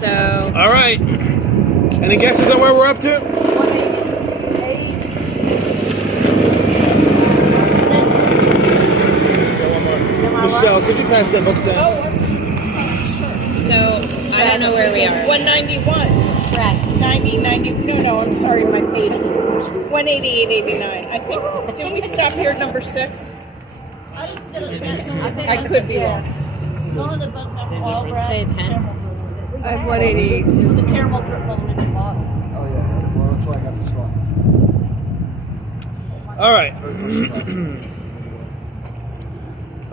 So. All right. Any guesses on where we're up to? 188. Michelle, could you pass that book down? Oh, sure. So I don't know where we are. 191. Right. 90. No, I'm sorry, my page. 188.89. I think. Did we stop here at number 6? I could be wrong. We say 10. I have 188. The caramel drip on the bottom. Oh yeah, well that's why I got the straw. All right.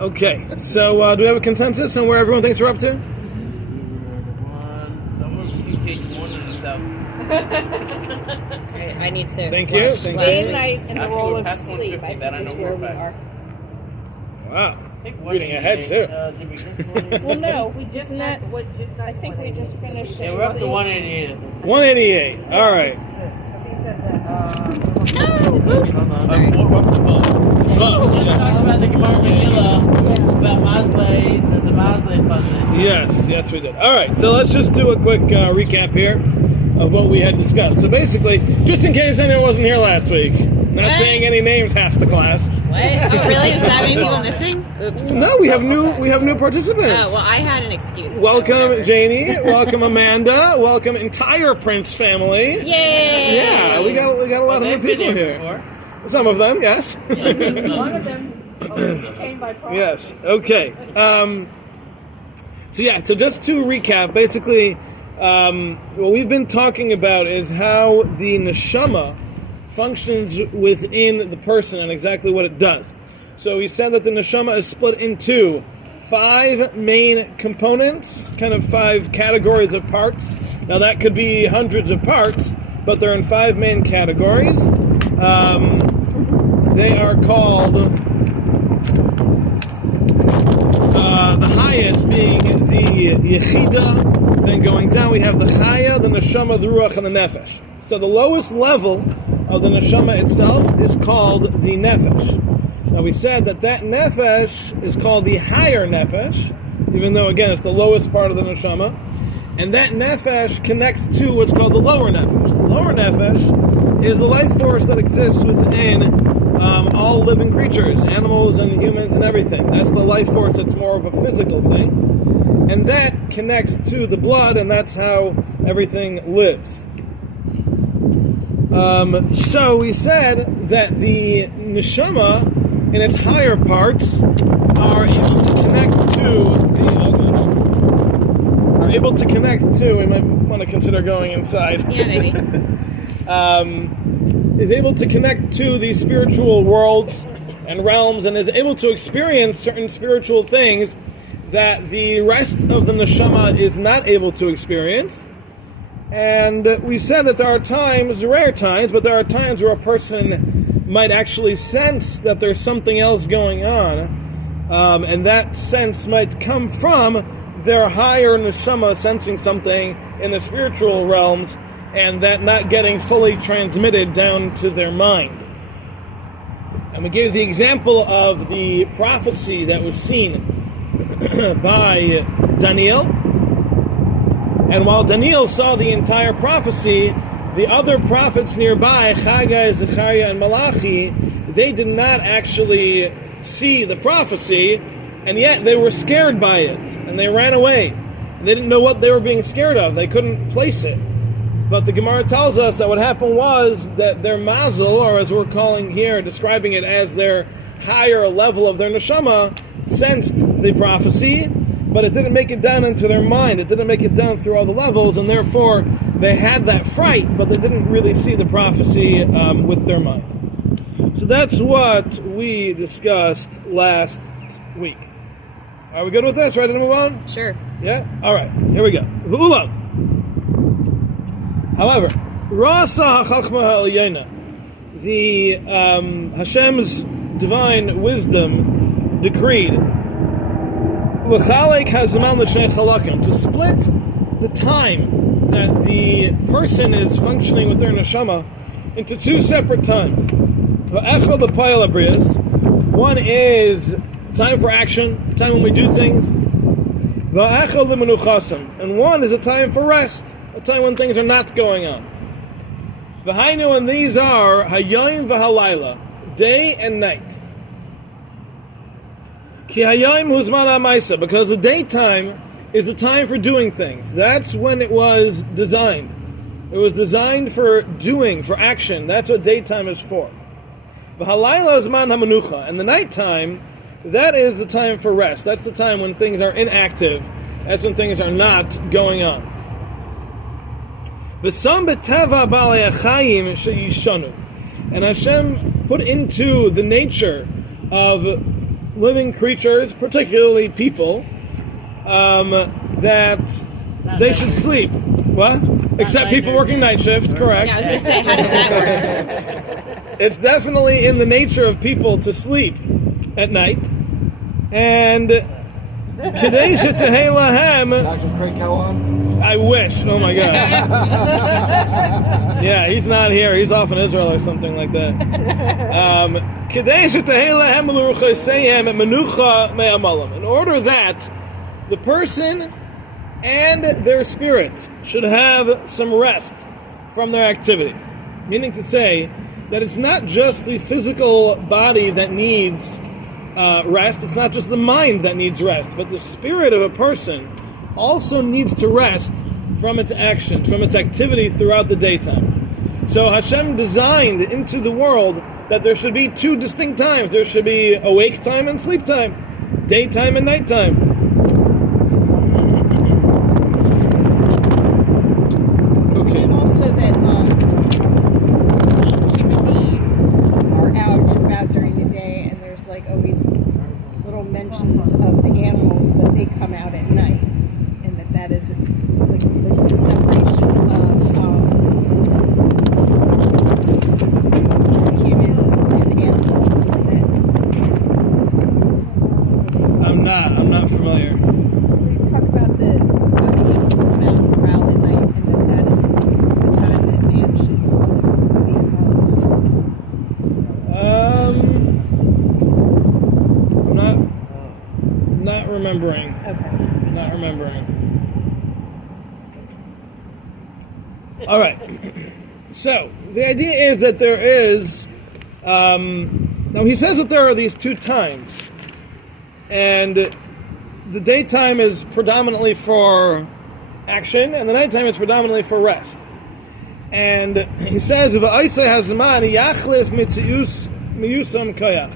Okay, so do we have a consensus on where everyone thinks we're up to? I need to. Thank you. Thank Day you. and night in the role of sleep, I think is where we are. Wow. Reading ahead too. Well, no, we just not. I think we just finished. Yeah, we're up to 188. 188. All right. Just talk about the Gemara Megillah, about Mosleys and the Mosley puzzle. Yes, we did. All right, so let's just do a quick recap here of what we had discussed. So basically, just in case anyone wasn't here last week, not saying any names half the class. What? Oh, really? Is that many people missing? Oops. No, we have new participants. Oh, well, I had an excuse. Welcome, Janie. Welcome, Amanda. Welcome, entire Prince family. Yay! Yeah, we got a lot of new people here. Before. Some of them, yes. One of them came by proxy. Yes. Okay. So just to recap, basically, what we've been talking about is how the neshama functions within the person and exactly what it does. So we said that the neshama is split into 5 main components, kind of 5 categories of parts. Now that could be hundreds of parts, but they're in 5 main categories. They are called the highest being the Yechida, then going down we have the Chaya, the Neshama, the Ruach, and the Nefesh. So the lowest level of the Neshama itself is called the Nefesh. Now we said that Nefesh is called the higher Nefesh, even though again it's the lowest part of the Neshama, and that Nefesh connects to what's called the lower Nefesh. The lower Nefesh is the life force that exists within all living creatures, animals and humans and everything. That's the life force that's more of a physical thing. And that connects to the blood, and that's how everything lives. So we said that the neshama, in its higher parts, are able to connect to we might want to consider going inside. Yeah, maybe. Is able to connect to the spiritual worlds and realms, and is able to experience certain spiritual things that the rest of the neshama is not able to experience. And we said that there are times, rare times, but there are times where a person might actually sense that there's something else going on, and that sense might come from their higher neshama sensing something in the spiritual realms, and that not getting fully transmitted down to their mind. And we gave the example of the prophecy that was seen by Daniel. And while Daniel saw the entire prophecy, the other prophets nearby, Haggai, Zechariah, and Malachi, they did not actually see the prophecy, and yet they were scared by it, and they ran away. They didn't know what they were being scared of. They couldn't place it. But the Gemara tells us that what happened was that their mazel, or as we're calling here, describing it as their higher level of their neshama, sensed the prophecy, but it didn't make it down into their mind. It didn't make it down through all the levels, and therefore they had that fright, but they didn't really see the prophecy with their mind. So that's what we discussed last week. Are we good with this? Ready to move on? Sure. Yeah? All right. Here we go. V'ulam. However, Rasa HaChachma HaElyona, the Hashem's divine wisdom decreed L'chalek hazman l'shnei chalakim, to split the time that the person is functioning with their neshama into 2 separate times. V'echad l'payal abrias, one is time for action, time when we do things. Va'echad lemenuchasam, and one is a time for rest, a time when things are not going on. V'hainu, and these are hayayim v'halayla, day and night. Ki hayayim hu zman ha'maisa, because the daytime is the time for doing things. That's when it was designed. It was designed for doing, for action. That's what daytime is for. V'halayla zman ha'menucha, and the nighttime, that is the time for rest. That's the time when things are inactive. That's when things are not going on. V'sam b'teva b'alei hachayim she'yishanu, and Hashem put into the nature of living creatures, particularly people, that they should sleep. What? Except people working night shifts, correct. Yeah, I was going to say, how does that work? It's definitely in the nature of people to sleep at night. And Kedei shetehei lahem, Dr. Craig Cowan. I wish. Oh my gosh. Yeah, he's not here. He's off in Israel or something like that. Kedei shetehei lahem l'ruchoseihem menucha me'amalim. In order that the person and their spirit should have some rest from their activity. Meaning to say that it's not just the physical body that needs rest, it's not just the mind that needs rest, but the spirit of a person also needs to rest from its action, from its activity throughout the daytime. So Hashem designed into the world that there should be two distinct times. There should be awake time and sleep time, daytime and nighttime. Isn't it also that human beings are out and about during the day, and there's like always little mentions of the animals that they come out at night, and that is like the separation of humans and animals. I'm not familiar. They talk about the animals come out and prowl at night, and that is the time that man should be involved. I'm not remembering. Okay. Not remembering. All right. So the idea is that there is. Now he says that there are these two times, and the daytime is predominantly for action, and the nighttime is predominantly for rest. And he says, "V'aisa hazman yachlif mitzius miyusam kayach."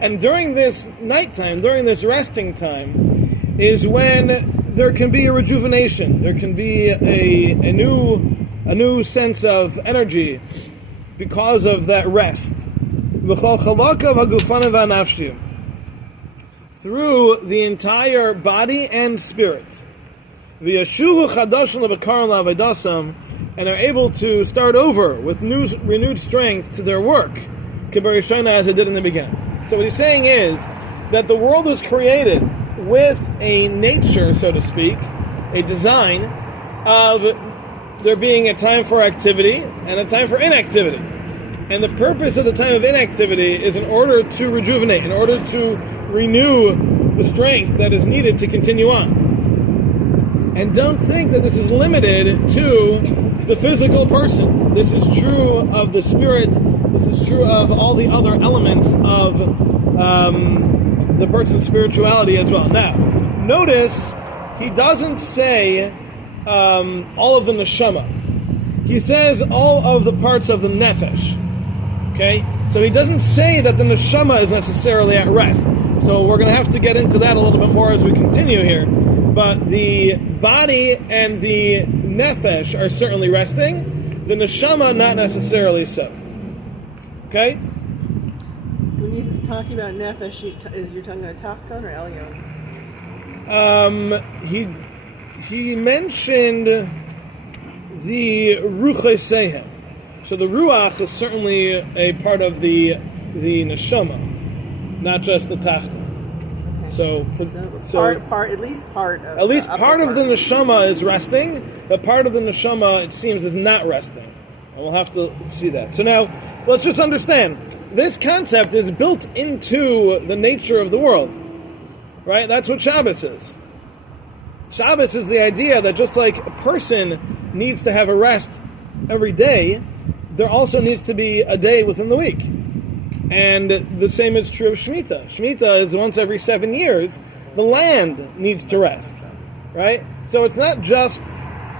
And during this nighttime, during this resting time, is when there can be a rejuvenation. There can be a new sense of energy because of that rest. Through the entire body and spirit. And are able to start over with renewed strength to their work, as it did in the beginning. So what he's saying is that the world was created with a nature, so to speak, a design of there being a time for activity and a time for inactivity. And the purpose of the time of inactivity is in order to rejuvenate, in order to renew the strength that is needed to continue on. And don't think that this is limited to the physical person. This is true of the spirit. This is true of all the other elements of the person's spirituality as well. Now, notice he doesn't say all of the neshama. He says all of the parts of the nefesh. Okay? So he doesn't say that the neshama is necessarily at rest. So we're going to have to get into that a little bit more as we continue here. But the body and the nefesh are certainly resting. The neshama, not necessarily so. Okay? When you're talking about nefesh, you're talking about tachton or elyon? He mentioned the ruchoseihem. So the ruach is certainly a part of the neshama, not just the tachton. So at least part of the neshama is resting, but part of the neshama, it seems, is not resting. And we'll have to see that. So now, let's just understand, this concept is built into the nature of the world. Right? That's what Shabbos is. Shabbos is the idea that just like a person needs to have a rest every day, there also needs to be a day within the week. And the same is true of Shemitah. Shemitah is once every 7 years. The land needs to rest, right? So it's not just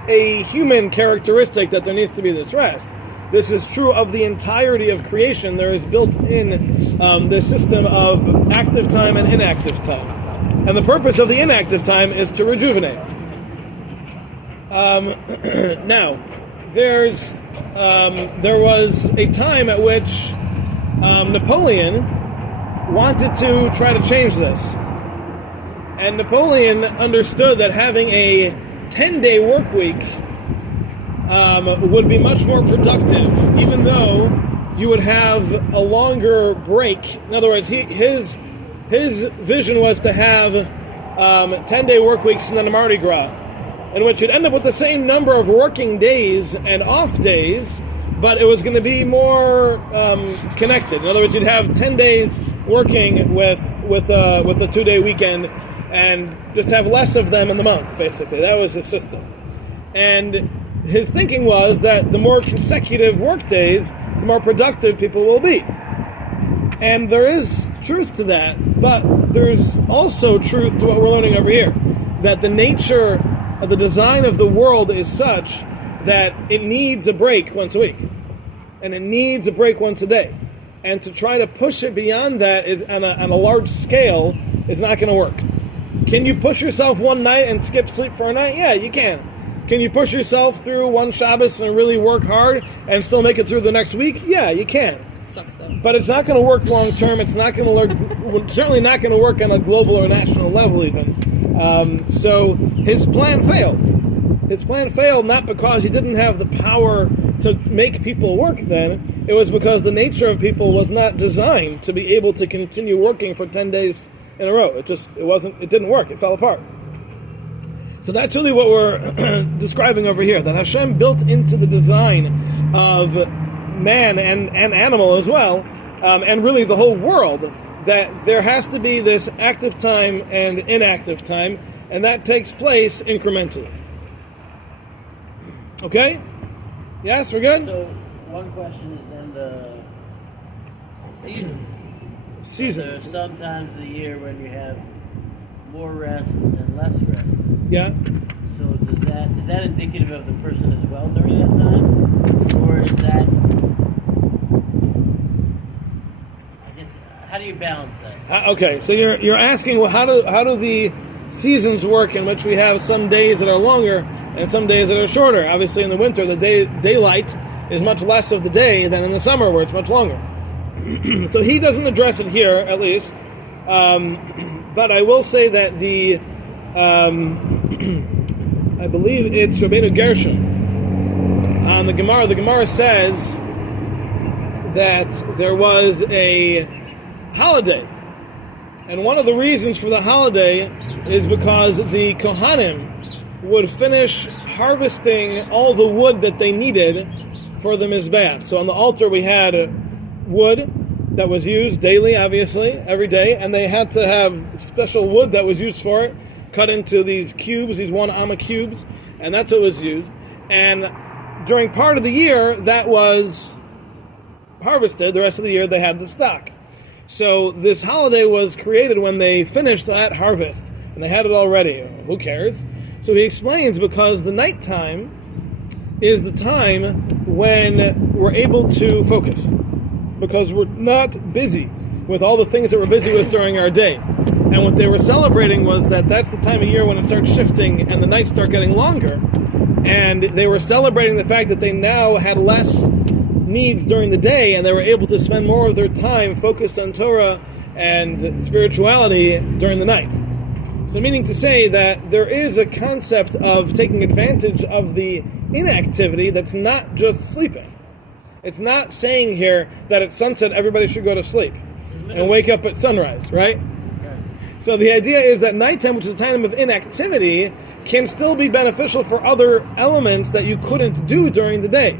a human characteristic that there needs to be this rest. This is true of the entirety of creation. There is built in this system of active time and inactive time. And the purpose of the inactive time is to rejuvenate. Now, there was a time at which Napoleon wanted to try to change this. And Napoleon understood that having a 10-day work week would be much more productive, even though you would have a longer break. In other words, his vision was to have 10-day work weeks and then a Mardi Gras, in which you'd end up with the same number of working days and off days, but it was going to be more connected. In other words, you'd have 10 days working with a 2-day weekend, and just have less of them in the month. Basically, that was the system. And his thinking was that the more consecutive work days, the more productive people will be. And there is truth to that, but there's also truth to what we're learning over here, that the nature of the design of the world is such that it needs a break once a week, and it needs a break once a day. And to try to push it beyond that is on a large scale is not going to work. Can you push yourself one night and skip sleep for a night? Yeah, you can. Can you push yourself through one Shabbos and really work hard and still make it through the next week? Yeah, you can. Sucks though. But it's not going to work long term. It's not going to work. Certainly not going to work on a global or national level even. So his plan failed. His plan failed not because he didn't have the power to make people work then. It was because the nature of people was not designed to be able to continue working for 10 days in a row. It didn't work. It fell apart. So that's really what we're describing over here, that Hashem built into the design of man and animal as well, and really the whole world, that there has to be this active time and inactive time, and that takes place incrementally. Okay? Yes, we're good? So, one question is then the seasons. Seasons. There's some times of the year when you have more rest and less rest. Yeah. So is that indicative of the person as well during that time? Or is that, I guess, how do you balance that? Okay, so you're asking, well, how do the seasons work in which we have some days that are longer and some days that are shorter? Obviously in the winter, the daylight is much less of the day than in the summer where it's much longer. So he doesn't address it here, at least. But I will say that I believe it's Rabbeinu Gershom on the Gemara says that there was a holiday, and one of the reasons for the holiday is because the Kohanim would finish harvesting all the wood that they needed for the Mizbeach. So on the altar we had wood that was used daily, obviously, every day, and they had to have special wood that was used for it, cut into these cubes, these 1 amma cubes, and that's what was used. And during part of the year, that was harvested. The rest of the year, they had the stock. So this holiday was created when they finished that harvest, and they had it all ready. Who cares? So he explains, because the nighttime is the time when we're able to focus, because we're not busy with all the things that we're busy with during our day. And what they were celebrating was that that's the time of year when it starts shifting and the nights start getting longer. And they were celebrating the fact that they now had less needs during the day, and they were able to spend more of their time focused on Torah and spirituality during the nights. So meaning to say that there is a concept of taking advantage of the inactivity that's not just sleeping. It's not saying here that at sunset everybody should go to sleep and wake up at sunrise, right? So the idea is that nighttime, which is a time of inactivity, can still be beneficial for other elements that you couldn't do during the day.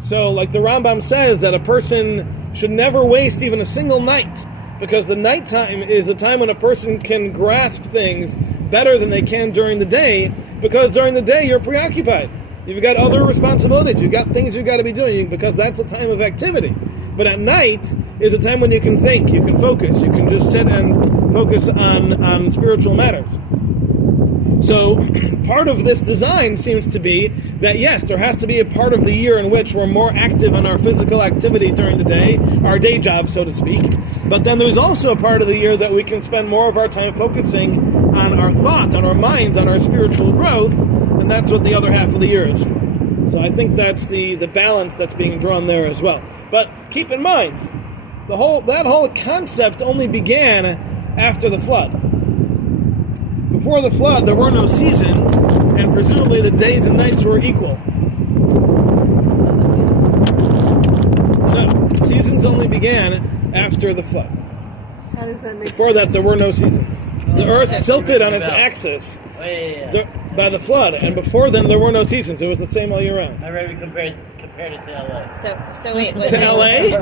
So like the Rambam says, that a person should never waste even a single night, because the nighttime is a time when a person can grasp things better than they can during the day, because during the day you're preoccupied. You've got other responsibilities. You've got things you've got to be doing, because that's a time of activity. But at night is a time when you can think, you can focus, you can just sit and focus on spiritual matters. So part of this design seems to be that, yes, there has to be a part of the year in which we're more active in our physical activity during the day, our day job, so to speak. But then there's also a part of the year that we can spend more of our time focusing on our thought, on our minds, on our spiritual growth, and that's what the other half of the year is for. So I think that's the balance that's being drawn there as well. But keep in mind, that whole concept only began after the flood. Before the flood, there were no seasons, and presumably the days and nights were equal. No, seasons only began after the flood. How does that make Before sense? that, there were no seasons. The earth tilted on its axis by the flood, and before then, there were no seasons. It was the same all year round. I already compared it to LA. So wait, was To it? LA? I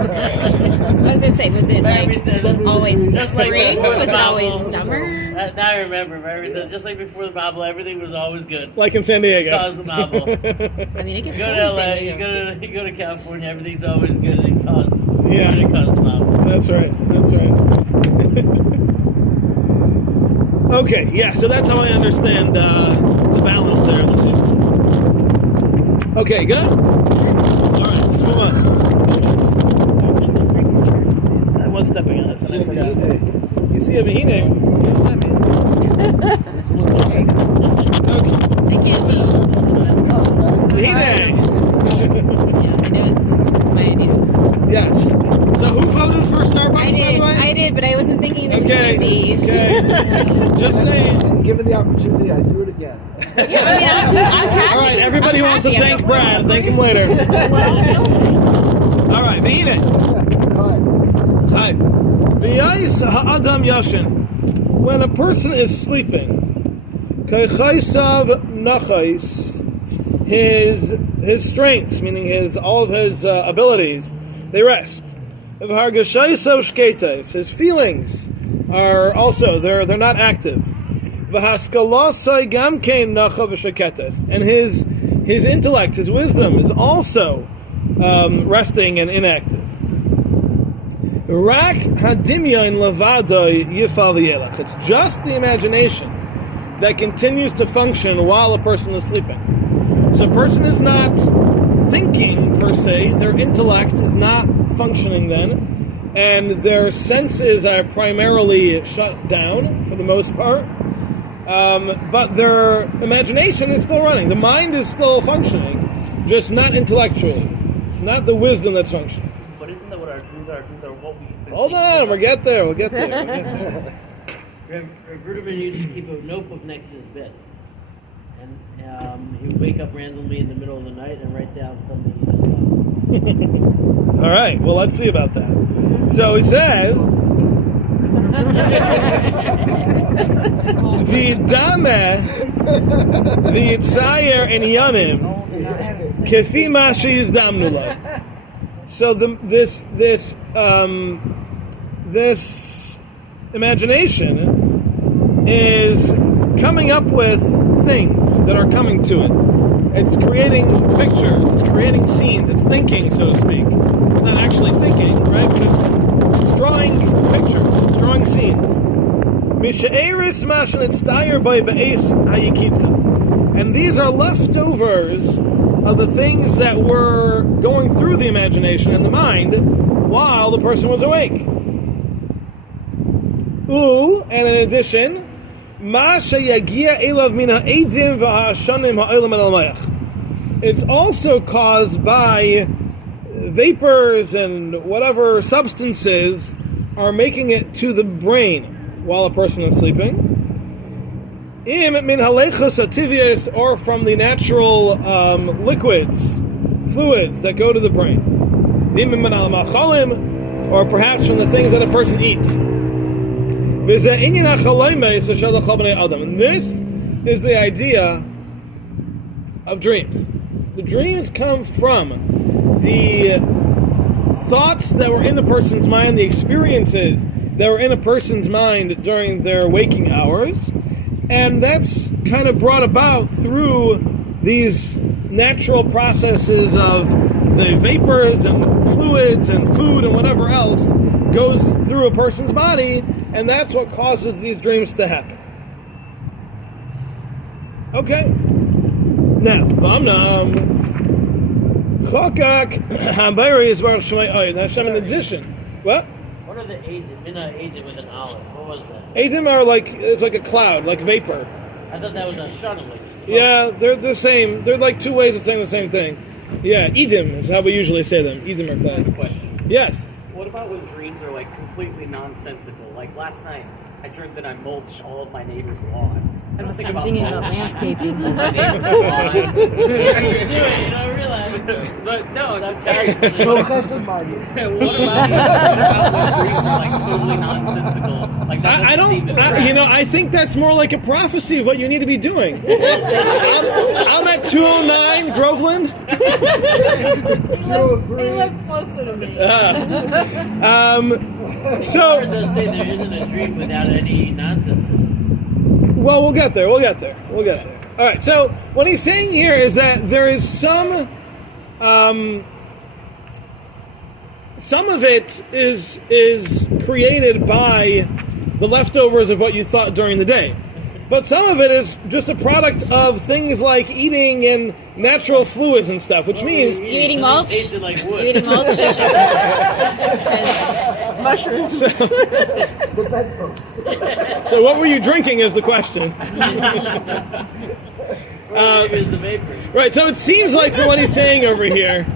was gonna say, was it like Larry says always just like spring? before the Was it always Bible. summer? Now I remember. Larry said just like before the Bible, everything was always good. Like in San Diego. Because the Bible. I mean, it You gets go cold to in LA, San you Diego. go to California, everything's always good because Yeah. the Bible. That's right. Okay, yeah, so that's how I understand the balance there in the seasons. Okay, good? Alright, let's move on. I was stepping on it, so I forgot. You see a vahine? What does that mean? Okay. I can't be. Vahine! Yeah, I know this is my idea. Yes. So who voted for Starbucks, by the way? I did, but I wasn't thinking that Okay, it was going to be. okay. Just saying. And given the opportunity, I do it again. Yeah, I mean, I'm happy. All right, everybody I'm wants to happy. thank Brad. Thank him later. All right, vahine. Hi. Hi. V'yais ha'adam yashin. When a person is sleeping, kaychaisav nachais, his strengths, meaning all of his abilities, they rest. V'hargashaisav shketais, his feelings are also they're not active. V'haskalasai gamkein nacha v'shaketes, and his intellect, his wisdom, is also resting and inactive. Rak hadimyon levadoi yifal v'yelach. It's just the imagination that continues to function while a person is sleeping. So a person is not thinking per se, their intellect is not functioning then, and their senses are primarily shut down for the most part, but their imagination is still running. The mind is still functioning, just not intellectually, not the wisdom that's functioning. But isn't that what our dreams are? Our dreams are what we. Hold on, we'll get there. Ruderman used to keep a notebook next to his bed. And he would wake up randomly in the middle of the night and write down something he just All right, well, let's see about that. So he says, V'idameh v'yitzayer in yanim kefi ma sheyizdamnu lo. So this imagination is coming up with things that are coming to it. It's creating pictures, it's creating scenes, it's thinking, so to speak. It's not actually thinking, right? But it's drawing pictures, it's drawing scenes. And these are leftovers of the things that were going through the imagination and the mind while the person was awake. Ooh, and in addition, it's also caused by vapors and whatever substances are making it to the brain while a person is sleeping. Or from the natural liquids, fluids that go to the brain. Or perhaps from the things that a person eats. And this is the idea of dreams. The dreams come from the thoughts that were in the person's mind, the experiences that were in a person's mind during their waking hours, And that's kind of brought about through these natural processes of the vapors and fluids and food and whatever else goes through a person's body, and that's what causes these dreams to happen. Okay. Now, Hashem in addition. What? What are the Eidim? Eidim with an olive. What was that? Eidim are it's like a cloud, like vapor. I thought that was a shuttle. Yeah, they're the same. They're like two ways of saying the same thing. Yeah, Edim is how we usually say them. Edim are clouds. Question. Yes. What about when dreams are like completely nonsensical? Like last night, I dreamed that I mulched all of my neighbors' lawns. I don't think about thinking about mulch. landscaping. My neighbors' lawns. You do it, you don't realize. But no, Some it's guys- So chesed Marty. what about when dreams are like totally nonsensical? Like that I doesn't seem to track. I think that's more like a prophecy of what you need to be doing. I'm at 209 Groveland. He lives closer to me. I So, heard those say there isn't a dream without any nonsense. well, we'll get there. All right, so what he's saying here is that there is some of it is created by the leftovers of what you thought during the day. But some of it is just a product of things like eating and natural fluids and stuff, which means... You eating mulch? Tasted like wood. You eating mulch? Mushrooms. The bedpost. So what were you drinking is the question. Maybe it's the vapor. Right, so it seems like from what he's saying over here,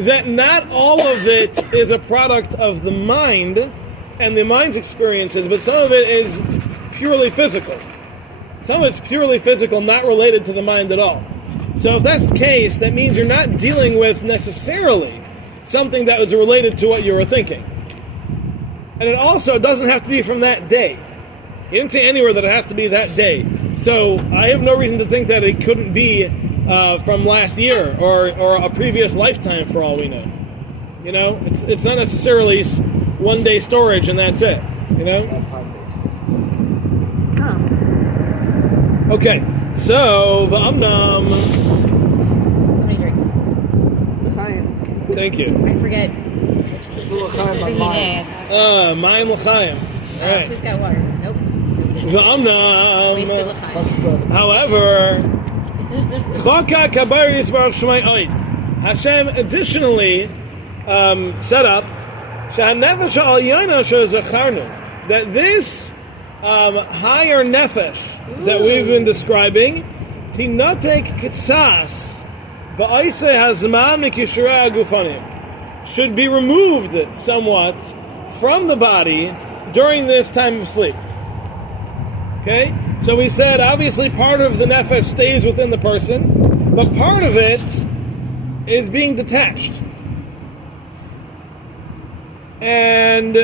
that not all of it is a product of the mind and the mind's experiences, but some of it is purely physical. Some of it's purely physical, not related to the mind at all. So if that's the case, that means you're not dealing with necessarily something that was related to what you were thinking. And it also doesn't have to be from that day. He didn't say anywhere that it has to be that day. So I have no reason to think that it couldn't be from last year or a previous lifetime for all we know. You know, it's not necessarily one day storage and that's it. You know? That's how it is. Okay, so V'amnam. Somebody drink. Fine. Thank you. I forget. It's a l'chaim on mine. Mayim l'chaim. All right. Who's got water? Nope. Wasted V'amnam. l'chaim. Much better. However, Chaka Kabar Yisbarach Shemai Oid. Hashem additionally set up Sha'nefesh al Yana Shezacharnu, that this higher nefesh that we've been describing, Tinotek Kitsas Ba'ise Hazman Mikishra Gufanim, should be removed somewhat from the body during this time of sleep. Okay? So we said, obviously, part of the nefesh stays within the person, but part of it is being detached. And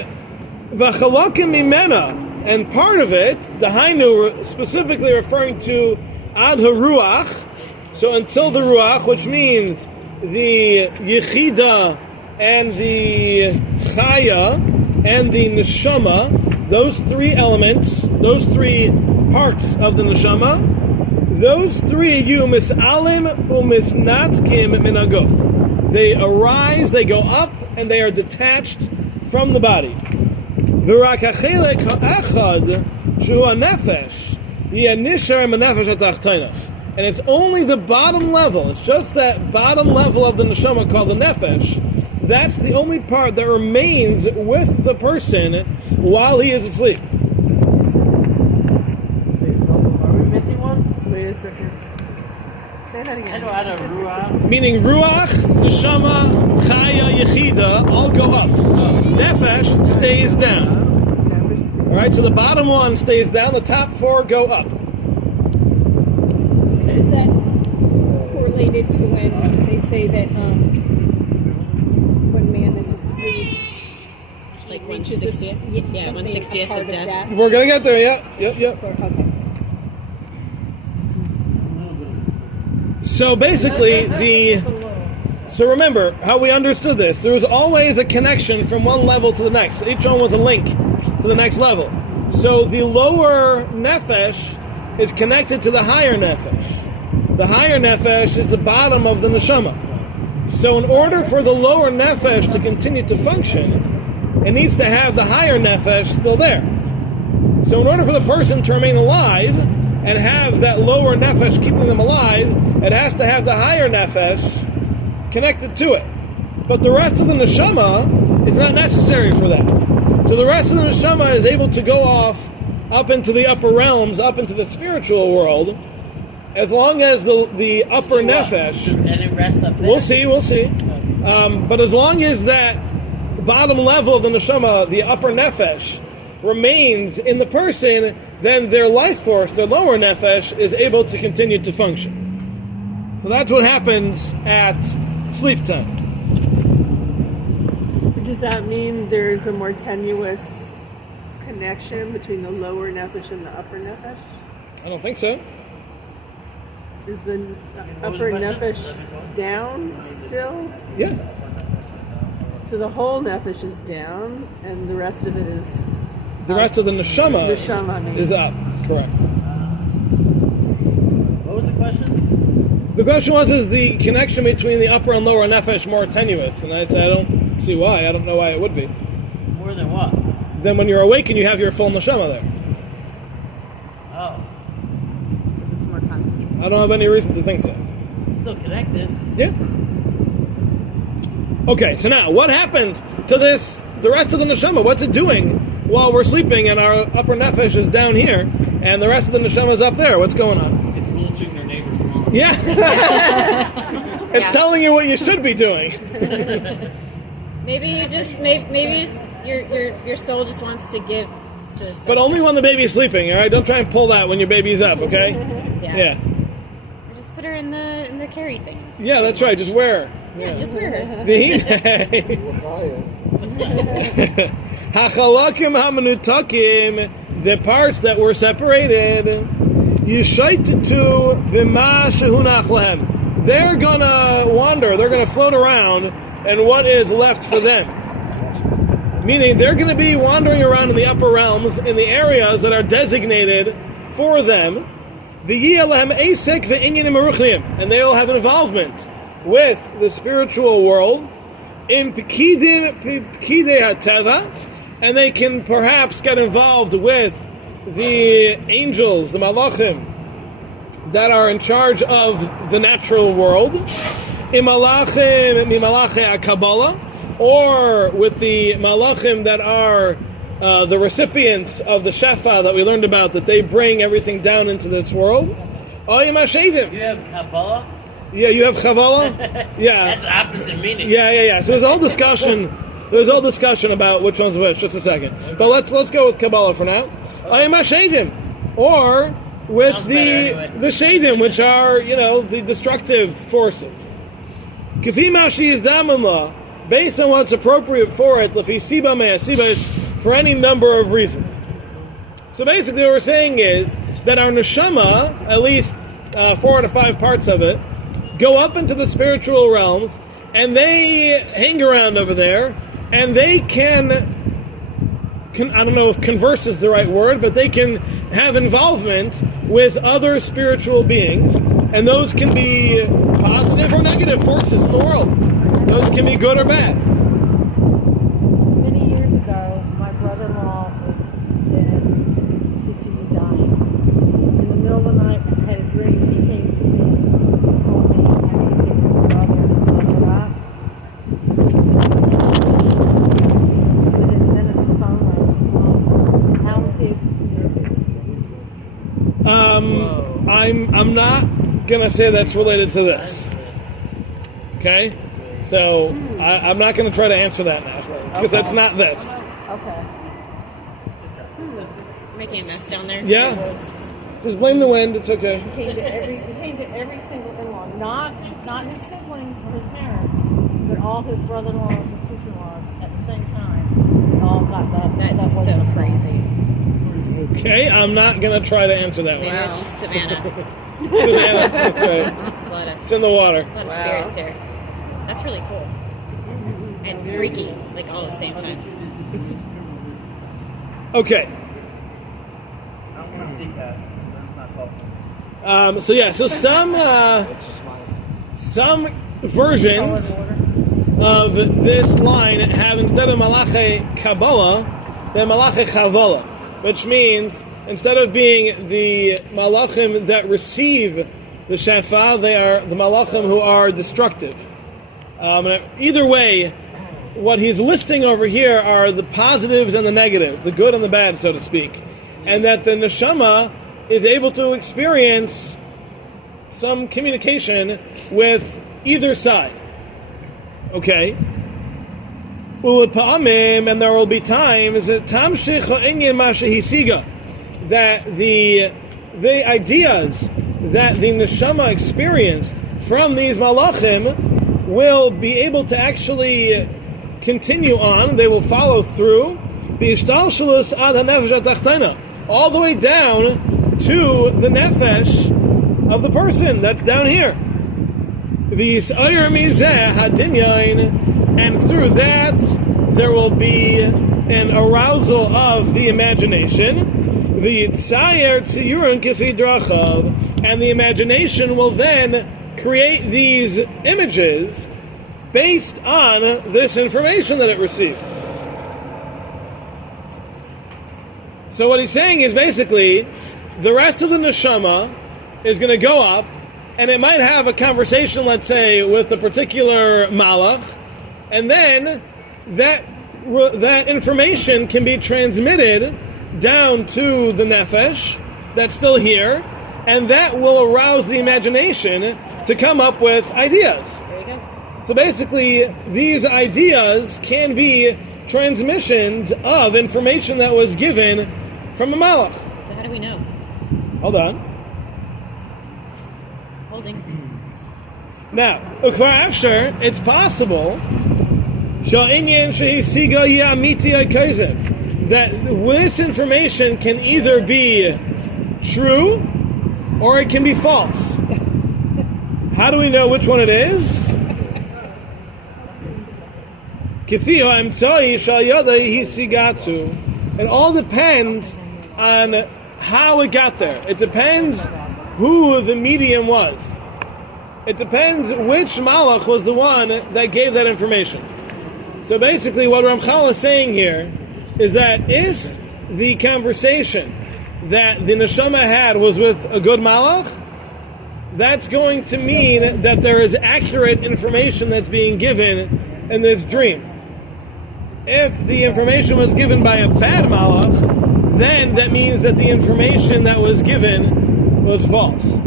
v'chalokim mimena, and part of it, the hainu, specifically referring to ad haruach, so until the ruach, which means the yechida and the chaya and the neshama, those three elements, those three parts of the neshama, those three you misalim umisnatkim min aguf. They arise, they go up, and they are detached from the body. V'rak hachelek ha'echad shu ha'nefesh yeh menefesh ha'tachtona. And it's only the bottom level. It's just that bottom level of the neshama called the nefesh. That's the only part that remains with the person while he is asleep. Are we missing one? Wait a second. Say that I again. know how to ruach. Meaning ruach, neshama, chaya, yechida all go up. Nefesh stays down. All right, so the bottom one stays down. The top four go up. Is that correlated to when they say that when man is asleep, Like reaches 160th? Yeah, something, 160th a part of death. We're gonna get there. Yep. Okay. So basically, so remember how we understood this. There was always a connection from one level to the next. Each one was a link to the next level. So the lower nefesh is connected to the higher nefesh. The higher nefesh is the bottom of the neshama. So in order for the lower nefesh to continue to function, it needs to have the higher nefesh still there. So in order for the person to remain alive and have that lower nefesh keeping them alive, it has to have the higher nefesh connected to it. But the rest of the neshama is not necessary for that. So the rest of the neshama is able to go off up into the upper realms, up into the spiritual world, as long as the upper nefesh... And it rests up there? We'll see. But as long as that bottom level of the neshama, the upper nefesh, remains in the person, then their life force, their lower nefesh, is able to continue to function. So that's what happens at sleep time. Does that mean there's a more tenuous connection between the lower nefesh and the upper nefesh? I don't think so. Is the upper nefesh down still? Yeah. So the whole nefesh is down, and the rest of it is... The rest of the neshama is up. Correct. What was the question? The question was, is the connection between the upper and lower nefesh more tenuous? And I'd say, I don't see why. I don't know why it would be. More than what? Then when you're awakened, you have your full neshama there. Oh. It's more concentrated. I don't have any reason to think so. It's still connected. Yeah. Okay, so now, what happens to the rest of the neshama? What's it doing while we're sleeping and our upper nefesh is down here and the rest of the neshama is up there? What's going on? It's mulching their neighbor's lawn. Yeah. It's telling you what you should be doing. Maybe you just maybe your soul just wants to give to But only when the baby's sleeping, all right? Don't try and pull that when your baby's up, okay? Yeah. Or just put her in the carry thing. Yeah, that's right. Just wear her. Yeah, just wear her. Hachalakim hamanutakim, the parts that were separated, yishaitu b'ma shehunach lahem. They're gonna wander. They're gonna float around, and what is left for them? Meaning, they're gonna be wandering around in the upper realms in the areas that are designated for them. V'yiyeh lahem esek ve'inyanim aruchnim, and they'll have an involvement with the spiritual world in Pekidei HaTeva, and they can perhaps get involved with the angels, the malachim, that are in charge of the natural world, imalachim mimalachi HaKabbalah, or with the malachim that are the recipients of the shefa that we learned about, that they bring everything down into this world. Oyim HaShedim. You have Kabbalah? Yeah, you have Chavala? Yeah. That's opposite meaning. Yeah. So there's a whole discussion about which one's which, just a second. But let's go with Kabbalah for now. I am a Shadim. Or with the Shadim, which are, the destructive forces. Kafi Mashi is Damanla, based on what's appropriate for it, Lafi Siba Me'asiba, for any number of reasons. So basically what we're saying is that our neshama, at least 4 out of 5 parts of it, go up into the spiritual realms, and they hang around over there, and they can I don't know if converse is the right word, but they can have involvement with other spiritual beings, and those can be positive or negative forces in the world. Those can be good or bad. Many years ago, my brother-in-law was dead, CCD dying. In the middle of the night, I had a dream, and he came to me and told me I need to get his brother, and then it's the phone rang. How was he able to communicate with you? I'm not gonna say that's related to this. Okay? So I'm not gonna try to answer that now. Because that's not this. Okay. Making a mess down there. Yeah. Just blame the wind, it's okay. He came to every single in-law, not his siblings or his parents, but all his brother-in-laws and sister-in-laws at the same time. They all got that. That's that so wave. crazy. Okay, I'm not gonna try to answer that Maybe one. it's just Savannah. Savannah, that's right. It's a lot of It's in the water. spirits here. That's really cool. And freaky, like all at the same time. Okay. So some versions of this line have, instead of Malachi Kabbalah, they're Malachi Chavala, which means instead of being the Malachim that receive the Shafar, they are the Malachim who are destructive. Either way, what he's listing over here are the positives and the negatives, the good and the bad, so to speak, and that the neshama is able to experience some communication with either side. Okay? And there will be times that the ideas that the neshama experienced from these malachim will be able to actually continue on. They will follow through all the way down to the nefesh of the person that's down here. And through that there will be an arousal of the imagination. And the imagination will then create these images based on this information that it received. So what he's saying is basically the rest of the neshama is going to go up, and it might have a conversation, let's say, with a particular malach, and then that information can be transmitted down to the nefesh that's still here, and that will arouse the imagination to come up with ideas. There you go. So basically, these ideas can be transmissions of information that was given from a malach. So how do we know? Hold on. Holding. Now, after it's possible that this information can either be true or it can be false. How do we know which one it is? It all depends on how it got there. It depends who the medium was. It depends which malach was the one that gave that information. So basically what Ramchal is saying here is that if the conversation that the neshama had was with a good malach, that's going to mean that there is accurate information that's being given in this dream. If the information was given by a bad malach, then that means that the information that was given was false.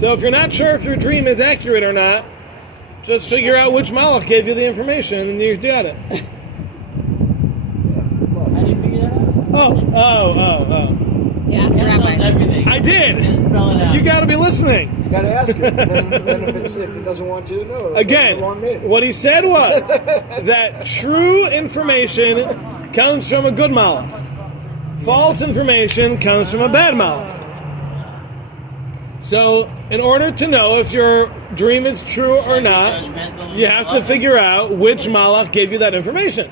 So if you're not sure if your dream is accurate or not, just figure out which malach gave you the information and you got it. How do you figure that out? Oh. Yeah, ask your That tells rabbi. everything. I did! Just spell it out. You gotta be listening. You gotta ask him. Then if it doesn't want you to know, it's Again, the wrong man. what he said was that true information comes from a good malach. False information comes from a bad malach. So, in order to know if your dream is true or not, you have to figure out which malach gave you that information.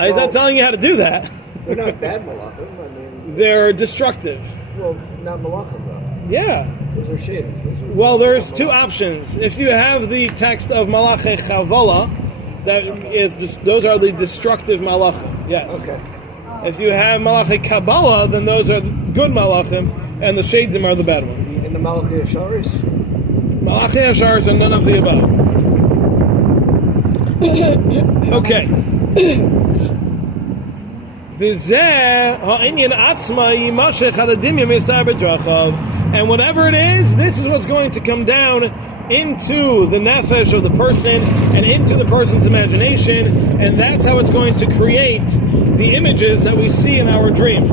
He's not telling you how to do that. They're not bad malachim. I mean, They're destructive. well, not malachim though. Yeah. Those are shit. Well, there's two options. If you have the text of Malachi Chavala, those are the destructive malachim. Yes. Okay. If you have Malachi Kabbalah, then those are good malachim, and the shadim are the bad ones. In the Malachi Asharis? Malachi Asharis are none of the above. Okay. And whatever it is, this is what's going to come down into the nefesh of the person and into the person's imagination, and that's how it's going to create the images that we see in our dreams.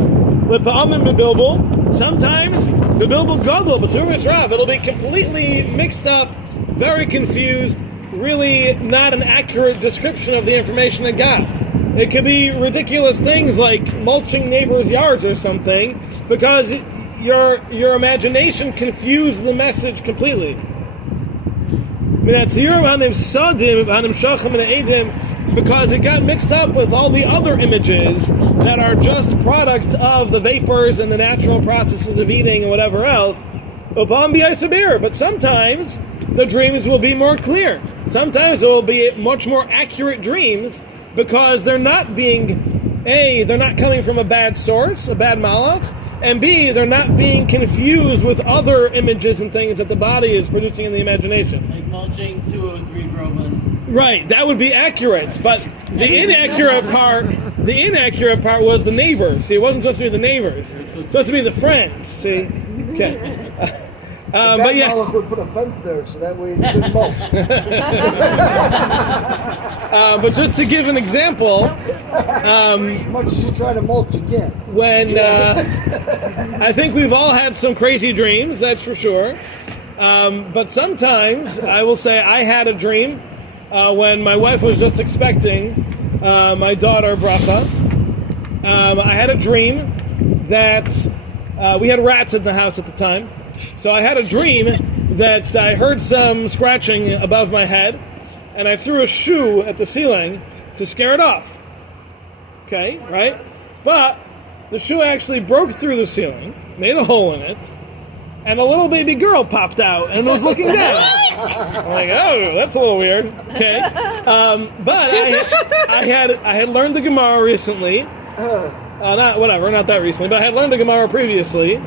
Sometimes the bilbul gadol, b'turas rav, it'll be completely mixed up, very confused, really not an accurate description of the information it got. It could be ridiculous things like mulching neighbors' yards or something, because your imagination confused the message completely. The because it got mixed up with all the other images that are just products of the vapors and the natural processes of eating and whatever else. But sometimes the dreams will be more clear. Sometimes it will be much more accurate dreams because they're not being, A, they're not coming from a bad source, a bad malach, and B, they're not being confused with other images and things that the body is producing in the imagination. Like mulching 203 Groveland. Right, that would be accurate, but the inaccurate part was the neighbors. See, it wasn't supposed to be the neighbors. It's supposed to be the friends. See, okay. But yeah, Malach would put a fence there, so that way you couldn't mulch. but just to give an example, As much as you try to mulch, you can't. when I think we've all had some crazy dreams, that's for sure. But sometimes I will say I had a dream when my wife was just expecting my daughter Bracha. I had a dream that we had rats in the house at the time. So I had a dream that I heard some scratching above my head, and I threw a shoe at the ceiling to scare it off. Okay, right? But the shoe actually broke through the ceiling, made a hole in it, and a little baby girl popped out and was looking down. I'm like, oh, that's a little weird. Okay, but I had learned the Gemara recently. Not that recently, but I had learned the Gemara previously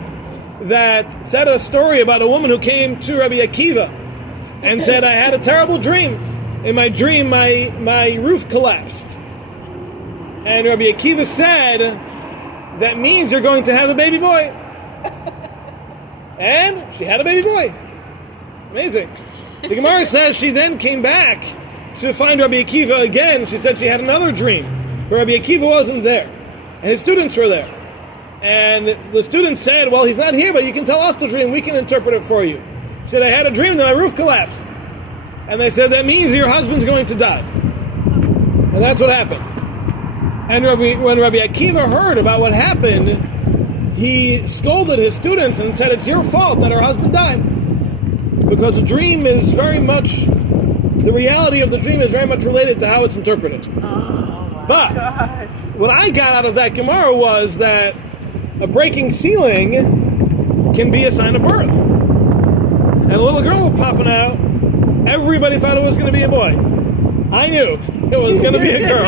that said a story about a woman who came to Rabbi Akiva and said, I had a terrible dream. In my dream, my roof collapsed. And Rabbi Akiva said, that means you're going to have a baby boy. And she had a baby boy. Amazing. The Gemara says she then came back to find Rabbi Akiva again. She said she had another dream, but Rabbi Akiva wasn't there. And his students were there. And the students said, well, he's not here, but you can tell us the dream. We can interpret it for you. She said, I had a dream that my roof collapsed. And they said, that means your husband's going to die. And that's what happened. And when Rabbi Akiva heard about what happened, he scolded his students and said, it's your fault that her husband died. Because the dream is very much, the reality of the dream is very much related to how it's interpreted. But what I got out of that Gemara was that a breaking ceiling can be a sign of birth. And a little girl was popping out. Everybody thought it was going to be a boy. I knew it was going to be a girl.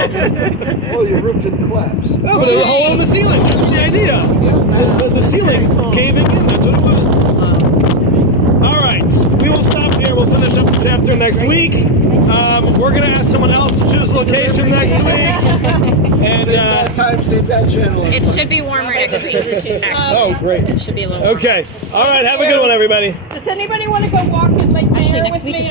Well, your roof didn't collapse. No, but there was a hole in the ceiling. That's the idea. The ceiling caving in. That's what it was. All right. We will stop here. We'll finish up the chapter next week. We're going to ask someone else to choose location next week. And Same bad time, same bad channel. It should be warmer next week. Actually. oh, great. It should be a little warmer. Okay. All right. Have a good one, everybody. Does anybody want to go walk in Lake Actually, Mayor next with week me? is